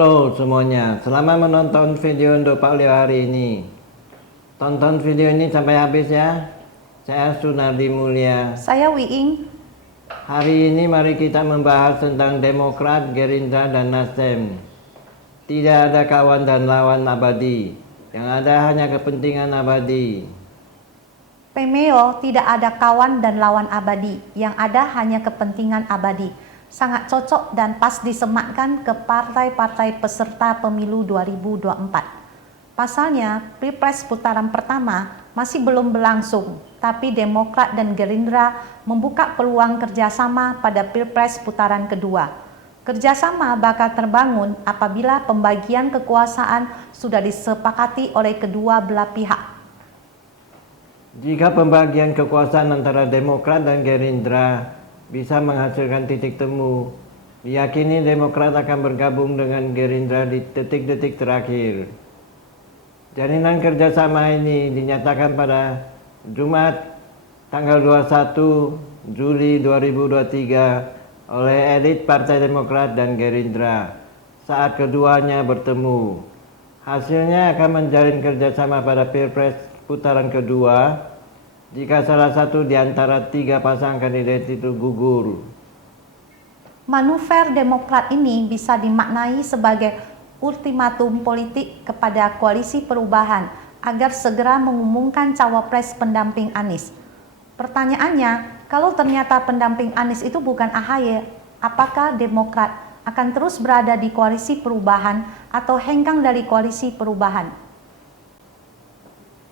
Halo semuanya, selamat menonton video untuk Pak Leo hari ini. Tonton video ini sampai habis ya. Saya Sunardi Mulya. Saya Wiing. Hari ini mari kita membahas tentang Demokrat, Gerindra, dan Nasdem. Tidak ada kawan dan lawan abadi, yang ada hanya kepentingan abadi. Pemeo, tidak ada kawan dan lawan abadi, yang ada hanya kepentingan abadi. Sangat cocok dan pas disematkan ke partai-partai peserta pemilu 2024. Pasalnya, Pilpres putaran pertama masih belum berlangsung, tapi Demokrat dan Gerindra membuka peluang kerjasama pada Pilpres putaran kedua. Kerjasama bakal terbangun apabila pembagian kekuasaan sudah disepakati oleh kedua belah pihak. Jika pembagian kekuasaan antara Demokrat dan Gerindra bisa menghasilkan titik temu, diyakini Demokrat akan bergabung dengan Gerindra di detik-detik terakhir. Jalinan kerjasama ini dinyatakan pada Jumat tanggal 21 Juli 2023 oleh elit Partai Demokrat dan Gerindra saat keduanya bertemu. Hasilnya akan menjalin kerjasama pada Pilpres putaran kedua jika salah satu di antara tiga pasang kandidat itu gugur. Manuver Demokrat ini bisa dimaknai sebagai ultimatum politik kepada koalisi perubahan agar segera mengumumkan cawapres pendamping Anies. Pertanyaannya, kalau ternyata pendamping Anies itu bukan AHY, apakah Demokrat akan terus berada di koalisi perubahan atau hengkang dari koalisi perubahan?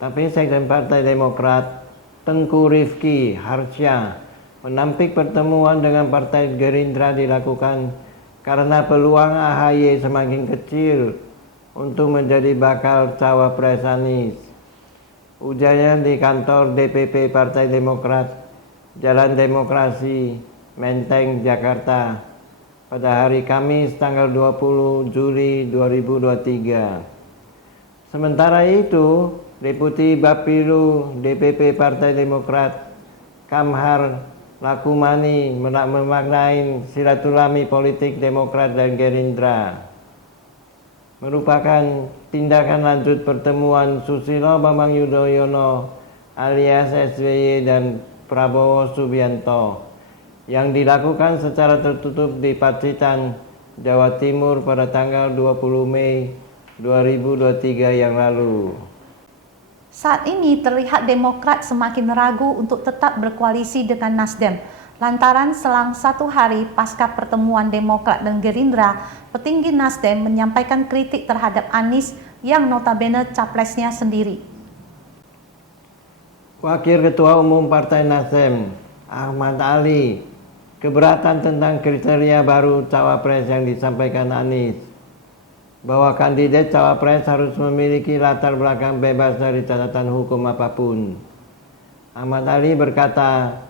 Tapi Sekjen Partai Demokrat Tengku Rifki Harsya menampik pertemuan dengan Partai Gerindra dilakukan karena peluang AHY semakin kecil untuk menjadi bakal cawapres Anies. Ujarnya di kantor DPP Partai Demokrat, Jalan Demokrasi, Menteng, Jakarta pada hari Kamis tanggal 20 Juli 2023. Sementara itu, Deputi Bapilu DPP Partai Demokrat Kamhar Lakumani memaknai silaturahmi politik Demokrat dan Gerindra merupakan tindakan lanjut pertemuan Susilo Bambang Yudhoyono alias SBY dan Prabowo Subianto yang dilakukan secara tertutup di Pacitan, Jawa Timur pada tanggal 20 Mei 2023 yang lalu. Saat ini terlihat Demokrat semakin ragu untuk tetap berkoalisi dengan Nasdem. Lantaran selang satu hari pasca pertemuan Demokrat dan Gerindra, petinggi Nasdem menyampaikan kritik terhadap Anies yang notabene capresnya sendiri. Wakil Ketua Umum Partai Nasdem, Ahmad Ali, keberatan tentang kriteria baru cawapres yang disampaikan Anies, bahwa kandidat cawapres harus memiliki latar belakang bebas dari catatan hukum apapun. Ahmad Ali berkata,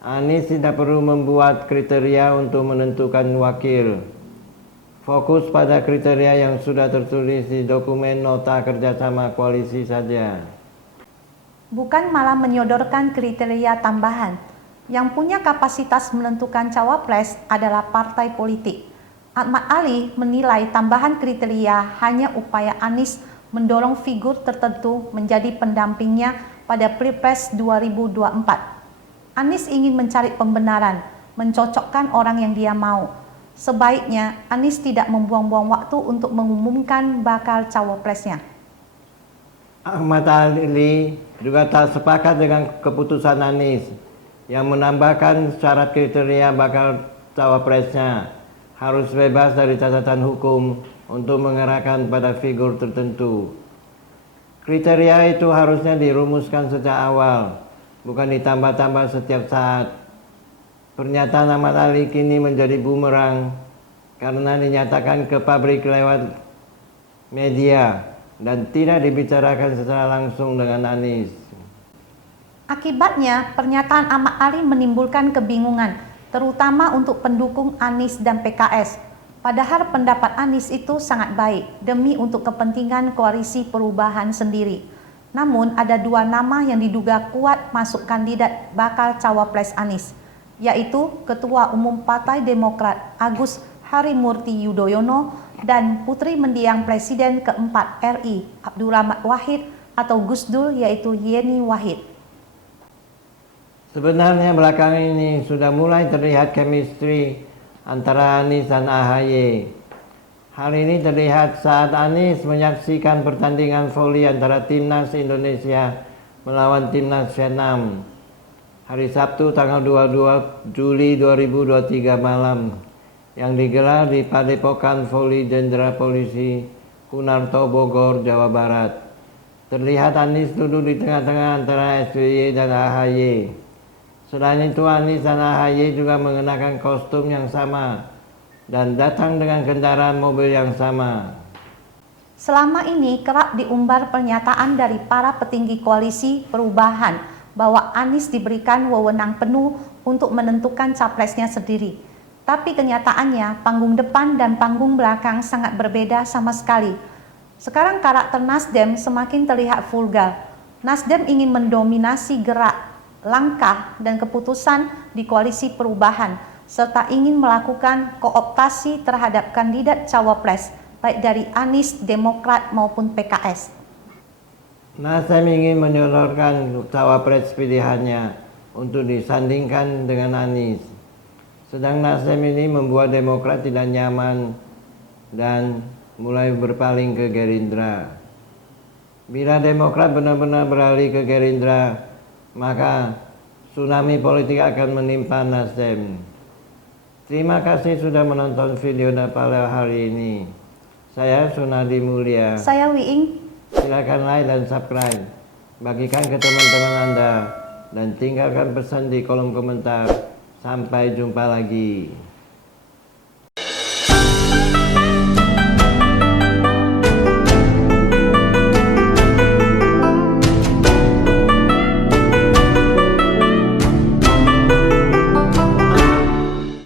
Anies tidak perlu membuat kriteria untuk menentukan wakil. Fokus pada kriteria yang sudah tertulis di dokumen nota kerjasama koalisi saja. Bukan malah menyodorkan kriteria tambahan. Yang punya kapasitas menentukan cawapres adalah partai politik. Ahmad Ali menilai tambahan kriteria hanya upaya Anies mendorong figur tertentu menjadi pendampingnya pada Pilpres 2024. Anies ingin mencari pembenaran, mencocokkan orang yang dia mau. Sebaiknya Anies tidak membuang-buang waktu untuk mengumumkan bakal cawapresnya. Ahmad Ali juga tak sepakat dengan keputusan Anies yang menambahkan syarat kriteria bakal cawapresnya harus bebas dari catatan hukum untuk mengarahkan pada figur tertentu. Kriteria itu harusnya dirumuskan sejak awal, bukan ditambah-tambah setiap saat. Pernyataan Ahmad Ali kini menjadi bumerang karena dinyatakan ke publik lewat media dan tidak dibicarakan secara langsung dengan Anies. Akibatnya, pernyataan Ahmad Ali menimbulkan kebingungan, terutama untuk pendukung Anies dan PKS. Padahal pendapat Anies itu sangat baik demi untuk kepentingan koalisi perubahan sendiri. Namun ada dua nama yang diduga kuat masuk kandidat bakal cawapres Anies, yaitu Ketua Umum Partai Demokrat Agus Harimurti Yudhoyono dan putri mendiang Presiden keempat RI Abdurrahman Wahid atau Gus Dur yaitu Yeni Wahid. Sebenarnya belakangan ini sudah mulai terlihat chemistry antara Anies dan AHY. Hal ini terlihat saat Anies menyaksikan pertandingan voli antara Timnas Indonesia melawan Timnas Vietnam hari Sabtu tanggal 22 Juli 2023 malam yang digelar di Padepokan Voli Jenderal Polisi Kunarto Bogor, Jawa Barat. Terlihat Anies duduk di tengah-tengah antara SBY dan AHY. Selain itu Anies dan AHY juga mengenakan kostum yang sama dan datang dengan kendaraan mobil yang sama. Selama ini kerap diumbar pernyataan dari para petinggi koalisi perubahan bahwa Anies diberikan wewenang penuh untuk menentukan capresnya sendiri. Tapi kenyataannya panggung depan dan panggung belakang sangat berbeda sama sekali. Sekarang karakter Nasdem semakin terlihat vulgar. Nasdem ingin mendominasi gerak, langkah, dan keputusan di koalisi perubahan, serta ingin melakukan kooptasi terhadap kandidat cawapres, baik dari Anies, Demokrat maupun PKS. Nasdem ingin menyodorkan cawapres pilihannya untuk disandingkan dengan Anies. Sedang Nasdem ini membuat Demokrat tidak nyaman dan mulai berpaling ke Gerindra. Bila Demokrat benar-benar beralih ke Gerindra, maka tsunami politik akan menimpa Nasdem. Terima kasih sudah menonton video pada hari ini. Saya Sunadi Mulia. Saya Wiing. Silakan like dan subscribe. Bagikan ke teman-teman Anda dan tinggalkan pesan di kolom komentar. Sampai jumpa lagi.